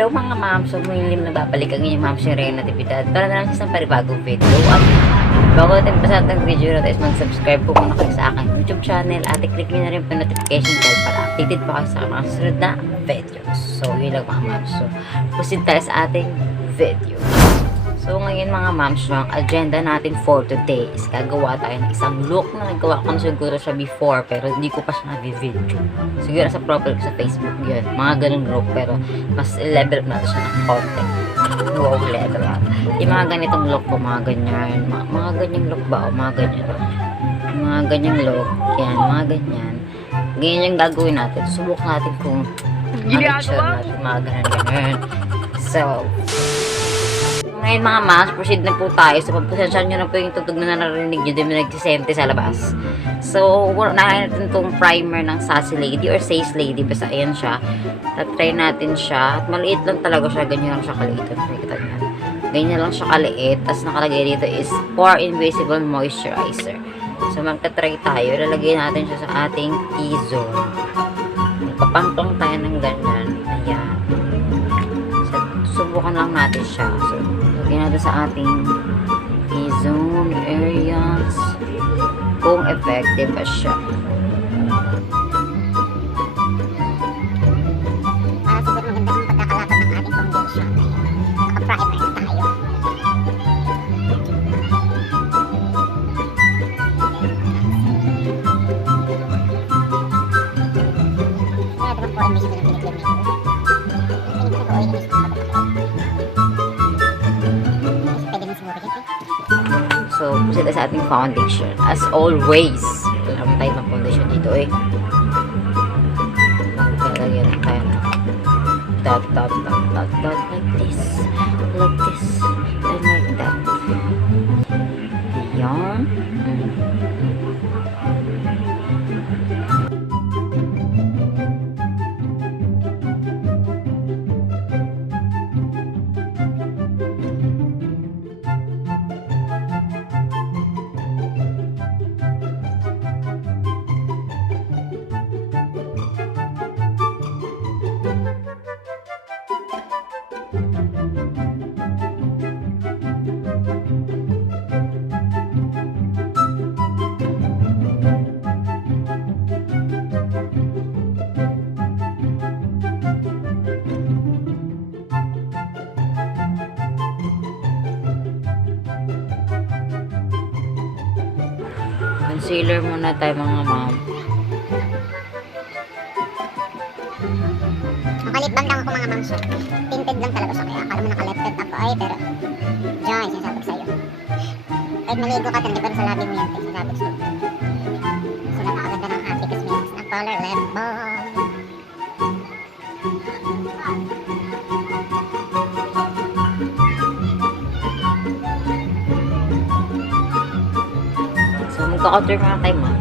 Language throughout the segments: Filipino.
Hello mga ma'am, so mulilim na babalik ang inyong Mamshies Reya Natividad para na lang sa isang panibagong video. At bago natin pasat ng video na tayo, mag-subscribe po muna kayo sa aking YouTube channel at i-click nyo na rin po notification bell para updated po kayo sa mga susunod na videos. So yun lang mga ma'am, so proceed tayo sa ating video. So ngayon mga ma'ams, ang agenda natin for today is gagawa tayo ng isang look na nagawa ko na siguro siya before pero hindi ko pa siya nag-video. Siguro sa profile ko sa Facebook yun, mga ganun look pero mas level up natin siya ng konti. Wow, level up. Yung mga ganitong look ko, mga ganyan, mga ganyang look ba o mga ganyan. Mga ganyang look, yan, mga ganyan. Ganyan yung gagawin natin. Subok natin kung picture natin, mga ganyan. So, ngayon mga mas, proceed na po tayo. So, pagpasensyahan nyo na po yung tutug na narinig nyo. Di mo nagsisente sa labas. So, nakain natin itong primer ng Sassy Lady or Says Lady. Basta ayan siya. Tatry natin siya. At maliit lang talaga siya. Ganyan lang siya kaliit. Nakikita nyo. Ganyan lang siya kaliit. Tapos nakalagay dito is Pore Invisible Moisturizer. So, magtatry tayo. Lalagay natin siya sa ating T-zone. Magpapampang tayo ng ganyan. Ayan. So, subukan lang natin siya. So, lagyan natin sa ating T-zone areas kung effective pa siya. Para siguro maganda yung pagkakalapat ng ating foundation. Naka-primer na tayo. Kaya diba po, invisible yung pinigyan nito. Hindi ko nag-oil na gusto ko. So, proceed sa ating foundation. As always, wala naman tayo ng foundation dito eh. Maglalagyan lang tayo na dot, dot, dot, dot, dot, like this, and like that. Ayan. Concealer muna tayo mga ma'am. Nakalipbang lang ako mga ma'ams. Tinted lang talaga siya. Kaya akala mo nakalipted ako ay pero Joy, sinasabi ko sa'yo. Kahit maligo ka, hindi pa rin sa labi mo yan. Sinasabi ko sa'yo. So napakaganda ng happy kasi may mas na color lip balm. So magka-contour muna tayo ma'am.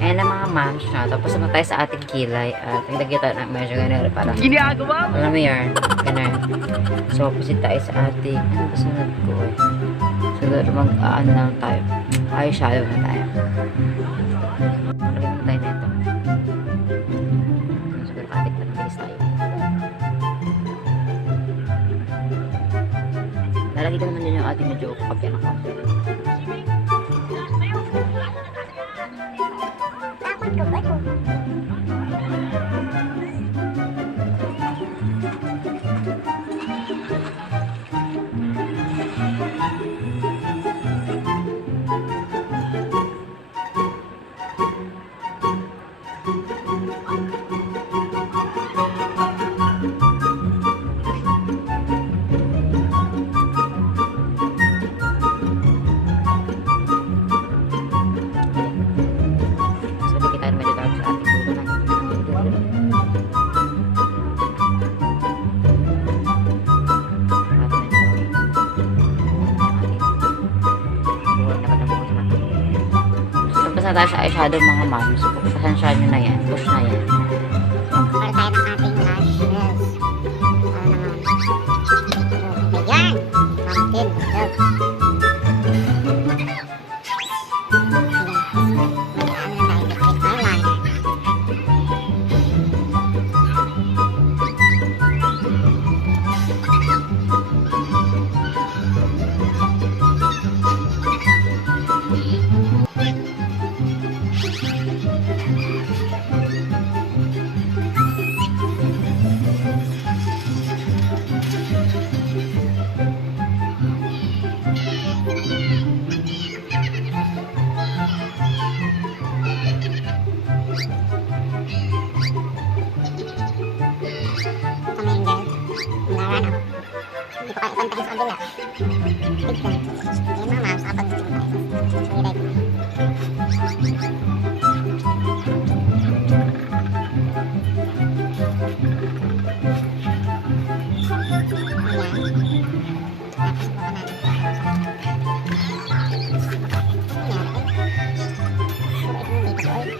Ayan na mga ma'ams na. Tapos naman tayo sa ating kilay. At nagkita na medyo ganun. Parang ginagawa mo. Alam mo yun. Ganun. So, proceed tayo sa ating ano ba sunod ko eh. Siguro mag-ano lang tayo. Eyeshadow na tayo. Lagyan mo tayo nito. Siguro ating panabilis tayo. Lalagay ko naman din yung ating medyo kapya na konti. makeup ako. Sabi kita medyo tawag sa ating dulo na. Tapos na tayo sa eyeshadow mga moms. Pasensya nyo na yan. Push na yan. Para tayo ng ating lashes. Ayan! Mountain. Look. Hindi ko kaya ipantahin sa kabila. Tignan. Yan mga ma'am, sa kapag-tignan tayo. Sorry,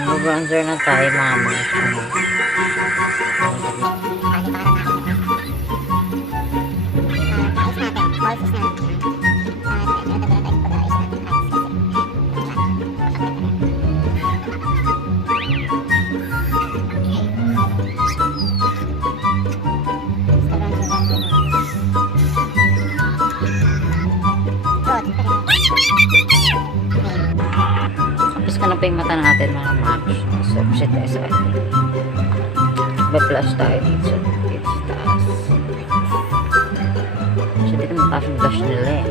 Mag-bronzer na tayo mga moms. Tapos ka na pa yung mata natin mga moms. So, shit tayo sa atin. Ba-flash tayo dito. Dito sa taas. So, dito mataas yung blush nila eh.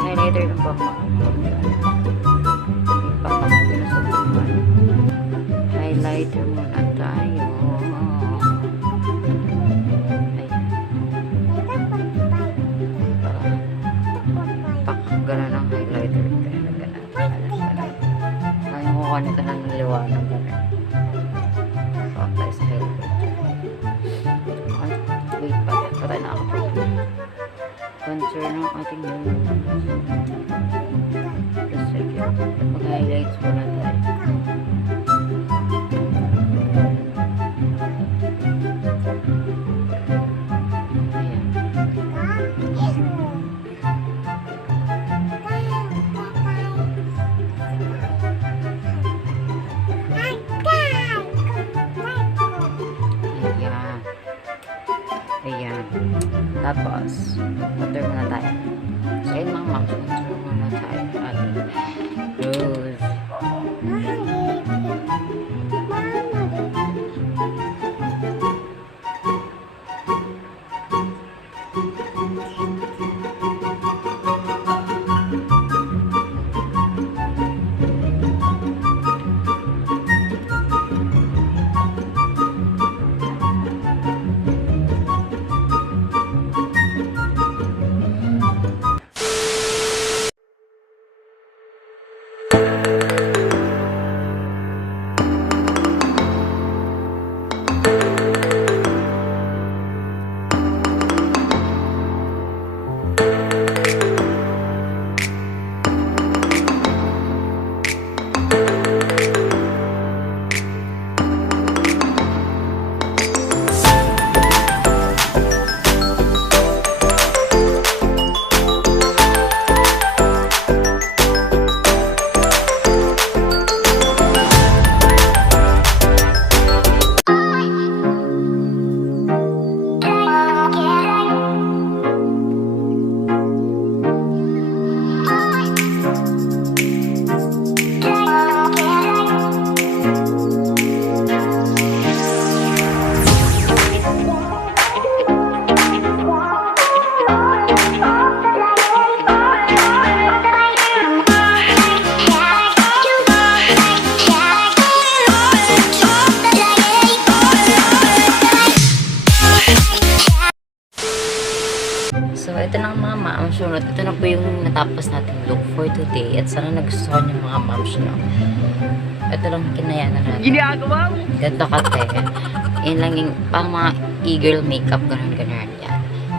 Highlighter ng baka. Highlighter muna tayo. Gano'n ang highlighter. Ayaw ko kanita ng liwanag. Pag tayo sa highlighter. Wait pa. Patay na ako. Contour ng ating nose. Just check it. Mag-highlights muna tayo. Ayan. Tapos, contour muna tayo. So, ayun mga moms, contour muna tayo. Ating rose. susunod, ito na po yung natapos natin look for today. At sana nagustuhan yung mga moms nyo. Ito lang kinayanan natin. Ginagawa mo! Ganda kate. Yan lang yung pang mga Egirl makeup, ganun. Yan.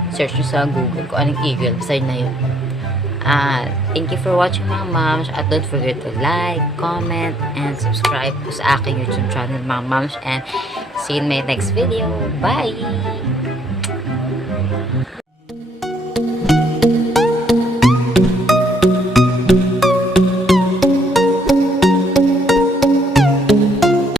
Search nyo sa Google kung anong Egirl. Basta na yun. Thank you for watching mga moms. At don't forget to like, comment, and subscribe po sa aking YouTube channel mga moms. And see you in my next video. Bye!